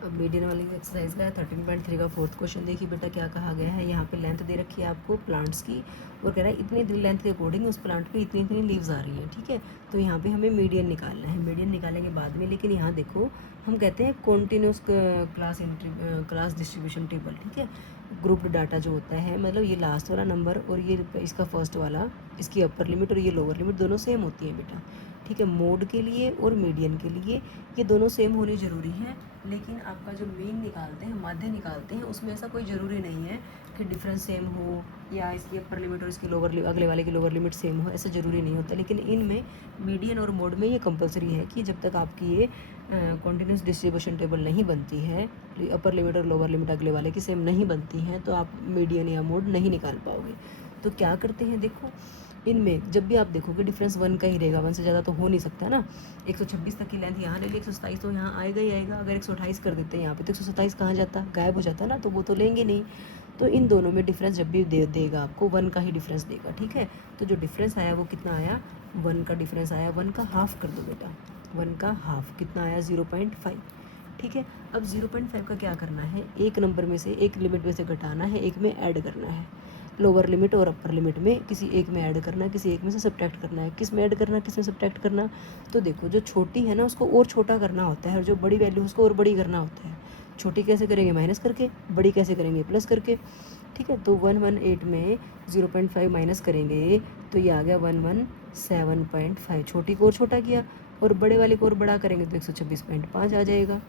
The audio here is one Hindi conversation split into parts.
अब मीडियन वाली एक्सरसाइज का 13.3 का फोर्थ क्वेश्चन देखिए बेटा क्या कहा गया है। यहाँ पे लेंथ दे रखी है आपको प्लांट्स की और कह रहा है इतनी लेंथ के अकॉर्डिंग उस प्लांट पे इतनी इतनी लीव्स आ रही हैं। ठीक है, तो यहाँ पे हमें मीडियन निकालना है। मीडियन निकालेंगे बाद में, लेकिन यहाँ देखो हम कहते हैं कॉन्टीन्यूस क्लास डिस्ट्रीब्यूशन टेबल। ठीक है, ग्रुप्ड डाटा जो होता है, मतलब ये लास्ट वाला नंबर और ये इसका फर्स्ट वाला, इसकी अपर लिमिट और ये लोअर लिमिट दोनों सेम होती है बेटा। ठीक है, मोड के लिए और मीडियन के लिए ये दोनों सेम होनी ज़रूरी है, लेकिन आपका जो मीन निकालते हैं, माध्य निकालते हैं, उसमें ऐसा कोई ज़रूरी नहीं है कि डिफरेंस सेम हो या इसकी अपर लिमिट और इसकी लोअर अगले वाले की लोअर लिमिट सेम हो, ऐसा ज़रूरी नहीं होता। लेकिन इनमें मीडियन और मोड में ये कंपलसरी है कि जब तक आपकी ये कॉन्टीन्यूस डिस्ट्रीब्यूशन टेबल नहीं बनती है, अपर लिमिट और लोअर लिमिट अगले वाले की सेम नहीं बनती हैं, तो आप मीडियन या मोड नहीं निकाल पाओगे। तो क्या करते हैं, देखो इनमें जब भी आप देखोगे डिफरेंस 1 का ही रहेगा, 1 से ज़्यादा तो हो नहीं सकता है ना। 126 तक की लेंथ यहाँ ले ली, 127 तो यहाँ आएगा ही आएगा। अगर 128 कर देते हैं यहाँ पे तो 127 कहाँ जाता, गायब हो जाता ना, तो वो तो लेंगे नहीं। तो इन दोनों में डिफरेंस जब भी देगा आपको 1 का ही डिफरेंस देगा। ठीक है, तो जो डिफरेंस आया वो कितना आया, 1 का डिफरेंस आया। 1 का हाफ कर दो बेटा, 1 का हाफ कितना आया, 0.5। ठीक है, अब 0.5 का क्या करना है, एक नंबर में से, एक लिमिट में से घटाना है, एक में ऐड करना है। लोअर लिमिट और अपर लिमिट में किसी एक में ऐड करना है, किसी एक में से सब्ट्रैक्ट करना है। किस में ऐड करना है, किस में सब्ट्रैक्ट करना, तो देखो जो छोटी है ना उसको और छोटा करना होता है, और जो बड़ी वैल्यू उसको और बड़ी करना होता है। छोटी कैसे करेंगे, माइनस करके, बड़ी कैसे करेंगे, प्लस करके। ठीक है, तो 118 में 0.5 माइनस करेंगे तो ये आ गया 117.5। छोटी को और छोटा किया और बड़े वाले को और बड़ा करेंगे तो 126.5 आ जाएगा।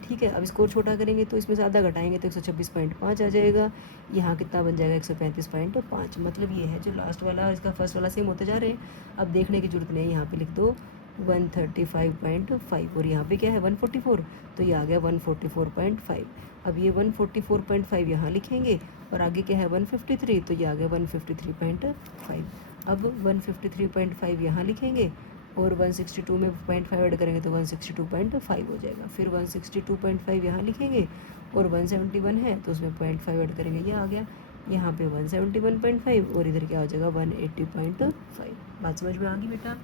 ठीक है, अब इसको और छोटा करेंगे तो इसमें से आधा घटाएंगे तो 126.5 आ जाएगा। यहाँ कितना बन जाएगा, 135.5। मतलब ये है जो लास्ट वाला और इसका फर्स्ट वाला सेम होते जा रहे हैं। अब देखने की जरूरत नहीं है, यहाँ पे लिख दो 135.5 और यहाँ पे क्या है 144, तो ये आ गया 144.5। अब ये 144.5 यहाँ लिखेंगे और आगे क्या है 153, तो ये आ गया 153.5। अब 153.5 यहाँ लिखेंगे और 162 में 0.5 ऐड करेंगे तो 162.5 हो जाएगा। फिर 162.5 यहाँ लिखेंगे और 171 है तो उसमें 0.5 ऐड करेंगे, ये आ गया। यहाँ पे 171.5 और इधर क्या हो जाएगा 180.5। बात समझ में आ गई बेटा।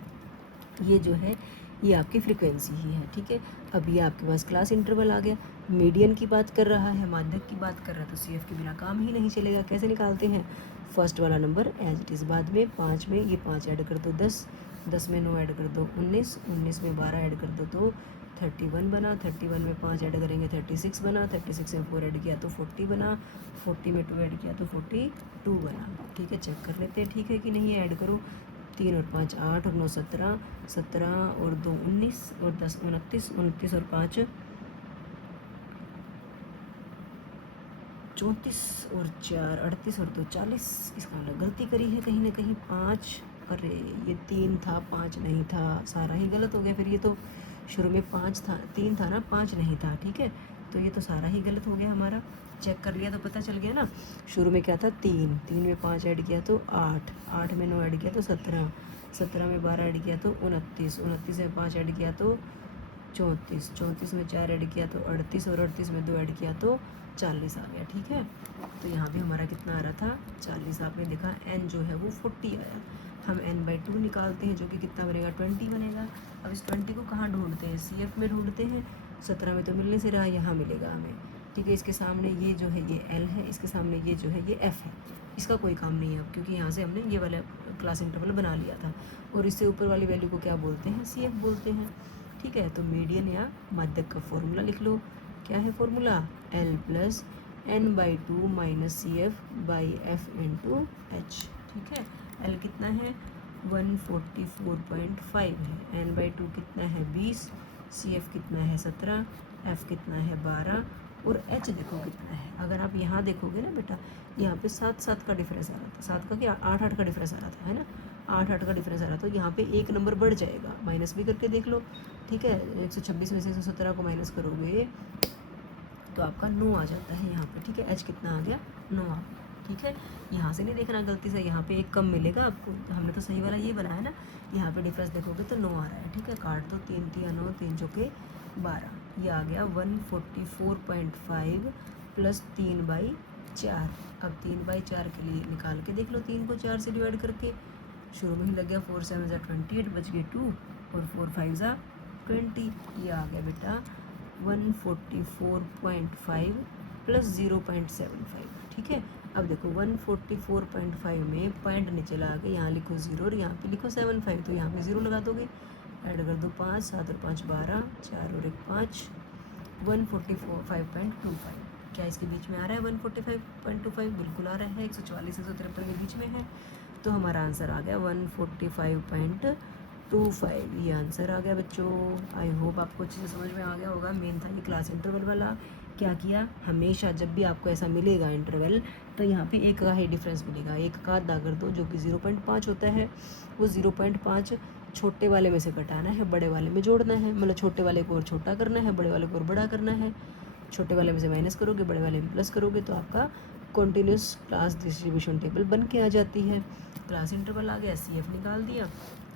ये जो है ये आपकी फ्रीक्वेंसी ही है। ठीक है, अब ये आपके पास क्लास इंटरवल आ गया। मीडियन की बात कर रहा है, माध्यक की बात कर रहा है, तो CF के बिना काम ही नहीं चलेगा। कैसे निकालते हैं, फर्स्ट वाला नंबर एज इट इज़, बाद में 5 में ये 5 ऐड कर दो 10, 10 में 9 ऐड कर दो 19, 19 में 12 ऐड कर दो तो 31 बना, 31 में 5 ऐड करेंगे 36 बना, 36 में 4 ऐड किया तो 40 बना, 40 में 2 ऐड किया तो 42 बना। ठीक है, चेक कर लेते हैं ठीक है कि नहीं, ऐड करो। 3 और 5 8 और 9 17, 17 और 2 19 और 10 29, 29 और 5 34 और 4 38 और 2 40। इसका मतलब गलती करी है कहीं ना कहीं, 5, अरे ये 3 था 5 नहीं था, सारा ही गलत हो गया। फिर ये तो शुरू में 5 था, 3 था ना, 5 नहीं था। ठीक है, तो ये तो सारा ही गलत हो गया हमारा। चेक कर लिया तो पता चल गया ना। शुरू में क्या था 3, 3 में 5 ऐड किया तो 8, 8 में 9 ऐड किया तो 17, 17 में 12 ऐड किया तो 29, 29 में 5 ऐड किया तो 34, 34 में 4 ऐड किया तो 38 और 38 में 2 ऐड किया तो 40 आ गया। ठीक है, तो यहाँ भी हमारा कितना आ रहा था 40। आपने देखा n जो है वो 40 आया। हम n/2 निकालते हैं जो कि कितना बनेगा 20 बनेगा। अब इस 20 को कहाँ ढूंढते हैं, CF में ढूंढते हैं। 17 में तो मिलने से रहा, यहाँ मिलेगा हमें। ठीक है, इसके सामने ये जो है ये L है, इसके सामने ये जो है ये F है। इसका कोई काम नहीं है अब, क्योंकि यहाँ से हमने ये वाला क्लास इंटरवल बना लिया था। और इससे ऊपर वाली वैल्यू को क्या बोलते हैं, CF बोलते हैं। ठीक है, तो मीडियन या माध्यक का फॉर्मूला लिख लो। क्या है formula, L + n/2 - CF/F × H। ठीक है, L कितना है 144.5 है, n/2 कितना है 20, CF कितना है 17, F कितना है 12 और H देखो कितना है। अगर आप यहाँ देखोगे ना बेटा, यहाँ पे 7 का डिफरेंस आ रहा था, 7 का क्या 8 का डिफरेंस आ रहा था, है ना। 8 का डिफरेंस आ रहा था, तो यहाँ पे एक नंबर बढ़ जाएगा, माइनस भी करके देख लो। ठीक है, 126 में से 117 को माइनस करोगे तो आपका 9 आ जाता है यहाँ पे। ठीक है, H कितना आ गया 9 आ गया। ठीक है, यहाँ से नहीं देखना गलती से, यहाँ पे एक कम मिलेगा आपको, हमने तो सही वाला ये बनाया ना। यहाँ पे डिफरेंस देखोगे तो 9 आ रहा है। ठीक है, काट दो, 3 3 9, 3 चौके 12, ये आ गया 144.5 + 3/4। अब 3/4 के लिए निकाल के देख लो, 3 को 4 से डिवाइड करके। शुरू में ही लग गया 4 7 = 28, बच गए 2 और 4 5 = 20। ये आ गया बेटा 144.5 प्लस 0.75, ठीक है। अब देखो 144.5 में पॉइंट नीचे ला के यहाँ लिखो 0 और यहाँ पे लिखो 75, तो यहाँ पे 0 लगा दोगे, ऐड कर दो 5, 7 और 5 12, 4 और 1 5, 145.25। क्या इसके बीच में आ रहा है 145.25? बिल्कुल आ रहा है, 144 153 के बीच में है। तो हमारा आंसर आ गया 145.25, ये आंसर आ गया बच्चों। आई होप आपको अच्छे से समझ में आ गया होगा। मेन था ये क्लास इंटरवल वाला। क्या किया, हमेशा जब भी आपको ऐसा मिलेगा इंटरवल, तो यहाँ पे एक का ही डिफरेंस मिलेगा, एक का आधा कर दो जो कि 0.5 होता है। वो 0.5 छोटे वाले में से घटाना है, बड़े वाले में जोड़ना है, मतलब छोटे वाले को और छोटा करना है, बड़े वाले को और बड़ा करना है। छोटे वाले में से माइनस करोगे, बड़े वाले में प्लस करोगे, तो आपका कॉन्टीन्यूस क्लास डिस्ट्रीब्यूशन टेबल बन के आ जाती है। क्लास इंटरवल आ गया, CF निकाल दिया,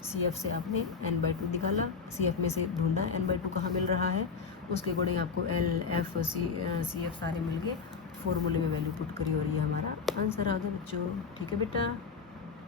CF से आपने n/2 निकाला, CF में से ढूंढा n/2 कहाँ मिल रहा है, उसके अकॉर्डिंग आपको L F CF सारे मिल गए, फॉर्मूले में वैल्यू पुट करी और ये हमारा आंसर आ गया बच्चों। ठीक है बेटा।